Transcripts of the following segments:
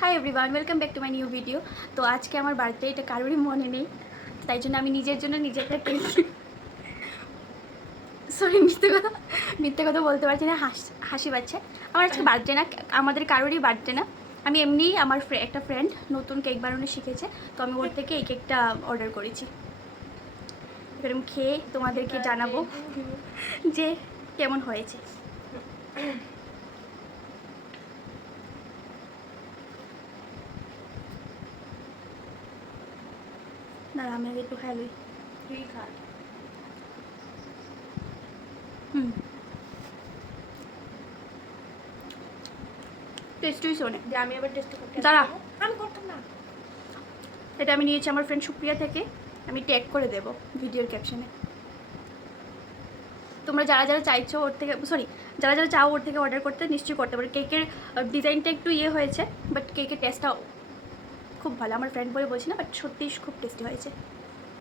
Hi everyone, welcome back to my new video. তো আজকে আমার বার্থডে, এটা কারোরই মনে নেই, তাই জন্য আমি নিজের জন্য নিজে একটা কেক, সরি মিথ্যে কথা বলতে পারছি না, হাসি পাচ্ছে। আমার আজকে বার্থডে না, আমাদের কারোরই বার্থডে না। আমি এমনিই আমার একটা ফ্রেন্ড নতুন কেক বানানো শিখেছে, তো আমি ওর থেকে এই কেকটা অর্ডার করেছি। এবার আমি খেয়ে তোমাদেরকে জানাবো যে কেমন হয়েছে। না আমি আগে একটু খাই লই। টেস্ট হয়েছে অনেক। আমি আবার টেস্ট করতে দাঁড়া, আমি করতাম না। এটা আমি নিয়েছি আমার ফ্রেন্ড সুপ্রিয়া থেকে, আমি ট্যাগ করে দেব ভিডিওর ক্যাপশনে। তোমরা যারা যারা চাইছো ওর থেকে, যারা যারা চাও ওর থেকে অর্ডার করতে নিশ্চয়ই করতে পারো। কেকের ডিজাইনটা একটু হয়েছে, বাট কেকের টেস্টটাও খুব ভালো। আমার ফ্রেন্ড বলে বলছি না, বাট সত্যিই খুব টেস্টি হয়েছে।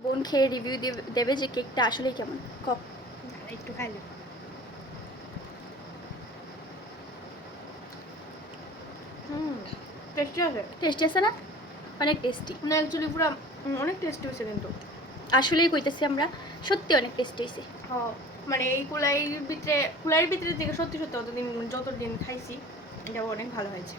বোন খেয়ে রিভিউ দেবে যে কেকটা আসলেই কেমন। একটু খাইলে টেস্টি আছে। টেস্টি আছে না? অনেক টেস্টি না, অ্যাকচুয়ালি পুরো অনেক টেস্টি হয়েছে কিন্তু। আসলেই কইতেছি আমরা, সত্যি অনেক টেস্টি হয়েছে। মানে এই কুলাইয়ের ভিতরে থেকে সত্যি সত্যি অতদিন যতদিন খাইছি এটা অনেক ভালো হয়েছে।